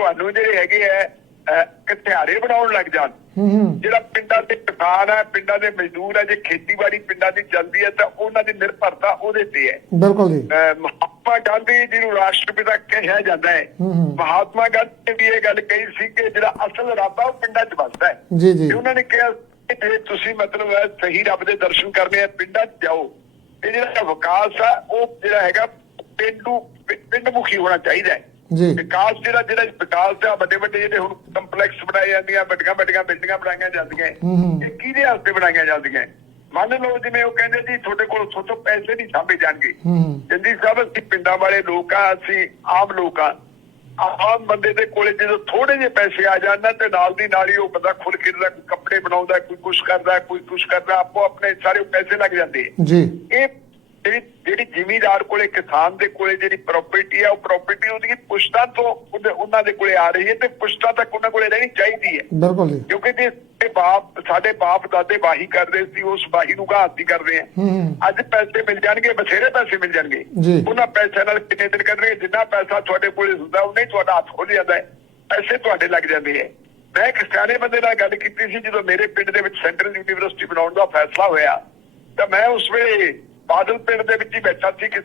ਤੁਹਾਨੂੰ ਜਿਹੜੇ ਹੈਗੇ ਅਹ, ਕਟਿਆਰੇ ਬਣਾਉਣ ਲੱਗ ਜਾਣ। ਜਿਹੜਾ ਪਿੰਡਾਂ ਦੇ ਕਿਸਾਨ ਹੈ ਪਿੰਡਾਂ ਦੇ ਮਜ਼ਦੂਰ ਹੈ ਜੇ ਖੇਤੀਬਾੜੀ ਪਿੰਡਾਂ ਦੀ ਚੱਲਦੀ ਹੈ ਤਾਂ ਉਹਨਾਂ ਦੀ ਨਿਰਭਰਤਾ ਉਹਦੇ ਤੇ ਹੈ। ਬਿਲਕੁਲ ਜੀ। ਮਹਾਤਮਾ ਗਾਂਧੀ ਜਿਹਨੂੰ ਰਾਸ਼ਟਰਪਿਤਾ ਕਿਹਾ ਜਾਂਦਾ ਹੈ। ਮਹਾਤਮਾ ਗਾਂਧੀ ਨੇ ਵੀ ਇਹ ਗੱਲ ਕਹੀ ਸੀ ਕਿ ਜਿਹੜਾ ਅਸਲ ਰੱਬ ਆ ਉਹ ਪਿੰਡਾਂ 'ਚ ਵੱਸਦਾ ਹੈ। ਜੀ ਜੀ। ਉਹਨਾਂ ਨੇ ਕਿਹਾ ਕਿ ਜੇ ਤੁਸੀਂ ਮਤਲਬ ਹੈ ਸਹੀ ਰੱਬ ਦੇ ਦਰਸ਼ਨ ਕਰਨੇ ਆ ਪਿੰਡਾਂ 'ਚ ਜਾਓ। ਇਹ ਜਿਹੜਾ ਵਿਕਾਸ ਆ ਉਹ ਜਿਹੜਾ ਹੈਗਾ ਪਿੰਡੂ ਪਿੰਡ ਮੁਖੀ ਹੋਣਾ ਚਾਹੀਦਾ ਹੈ। ਜੀ। ਵਿਕਾਸ ਜਿਹੜਾ ਜਿਹੜਾ ਵਿਕਾਸ ਆ ਵੱਡੇ ਵੱਡੇ ਜਿਹੜੇ ਹੁਣ ਕੰਪਲੈਕਸ ਬਣਾਏ ਜਾਂਦੀਆਂ ਵੱਡੀਆਂ ਵੱਡੀਆਂ ਬਿਲਡਿੰਗਾਂ ਬਣਾਈਆਂ ਜਾਂਦੀਆਂ। ਇਹ ਕਿਹਦੇ ਵਾਸਤੇ ਬਣਾਈਆਂ ਜਾਂਦੀਆਂ? ਮੰਨ ਲਓ ਜਿਵੇਂ ਉਹ ਕਹਿੰਦੇ ਜੀ ਤੁਹਾਡੇ ਕੋਲ ਸੋਚੋ ਪੈਸੇ ਨਹੀਂ ਸਾਂਭੇ ਜਾਣਗੇ। ਜਿੰਦੀ ਸਾਹਿਬ ਅਸੀਂ ਪਿੰਡਾਂ ਵਾਲੇ ਲੋਕ ਆ ਅਸੀਂ ਆਮ ਲੋਕ ਆ। ਆਮ ਬੰਦੇ ਦੇ ਕੋਲੇ ਜਦੋਂ ਥੋੜੇ ਜਿਹੇ ਪੈਸੇ ਆ ਜਾਣ ਨਾ ਤੇ ਨਾਲ ਦੀ ਨਾਲ ਹੀ ਉਹ ਬੰਦਾ ਖੁਦ ਖਰੀਦਦਾ ਕੋਈ ਕੱਪੜੇ ਬਣਾਉਂਦਾ ਕੋਈ ਕੁਛ ਕਰਦਾ ਕੋਈ ਕੁਛ ਕਰਦਾ ਆਪੋ ਆਪਣੇ ਸਾਰੇ ਪੈਸੇ ਲੱਗ ਜਾਂਦੇ। ਆ ਜੀ। ਇਹ ਜ਼ਿਮੀਦਾਰ ਕੋਲੇ ਕਿਸਾਨ ਦੇ ਕੋਲੇ ਜਿਹੜੀ ਪ੍ਰਾਪਰਟੀ ਹੈ ਉਹ ਪ੍ਰਾਪਰਟੀ ਉਹਦੀ ਪੁਸ਼ਤਾਂ ਤੋਂ ਉਹਨਾਂ ਦੇ ਕੋਲੇ ਆ ਰਹੀ ਹੈ ਤੇ ਪੁਸ਼ਤਾਂ ਤੱਕ ਉਹਨਾਂ ਕੋਲੇ ਰਹਿਣੀ ਚਾਹੀਦੀ ਹੈ। ਬਿਲਕੁਲ ਜੀ। ਕਿਉਂਕਿ ਜੇ ਬਾਪ ਸਾਡੇ ਬਾਪ ਦਾਦੇ ਬਾਹੀ ਕਰਦੇ ਸੀ ਉਸ ਬਾਹੀ ਨੂੰ ਘਾਤੀ ਕਰਦੇ ਆ ਅੱਜ ਪੈਸੇ ਮਿਲ ਜਾਣਗੇ ਬਥੇਰੇ ਪੈਸੇ ਮਿਲ ਜਾਣਗੇ। ਉਹਨਾਂ ਪੈਸਿਆਂ ਨਾਲ ਕਿੰਨੇ ਦਿਨ ਕਰਨਗੇ ਜਿੰਨਾ ਪੈਸਾ ਤੁਹਾਡੇ ਕੋਲੇ ਹੁੰਦਾ ਉਹਨੇ ਤੁਹਾਡਾ ਹੱਥ ਖੁੱਲ ਜਾਂਦਾ ਹੈ। ਪੈਸੇ ਤੁਹਾਡੇ ਲੱਗ ਜਾਂਦੇ ਹੈ। ਮੈਂ ਇੱਕ ਸਿਆਣੇ ਬੰਦੇ ਨਾਲ ਗੱਲ ਕੀਤੀ ਸੀ ਜਦੋਂ ਮੇਰੇ ਪਿੰਡ ਦੇ ਵਿੱਚ ਸੈਂਟਰਲ ਯੂਨੀਵਰਸਿਟੀ ਬਣਾਉਣ ਦਾ ਫੈਸਲਾ ਹੋਇਆ ਤਾਂ ਮੈਂ ਉਸ ਵੇਲੇ ਬਾਦਲ ਪਿੰਡ ਦੇ ਵਿੱਚ ਹੀ ਬੈਠਾ ਸੀ ਕਿਸੇ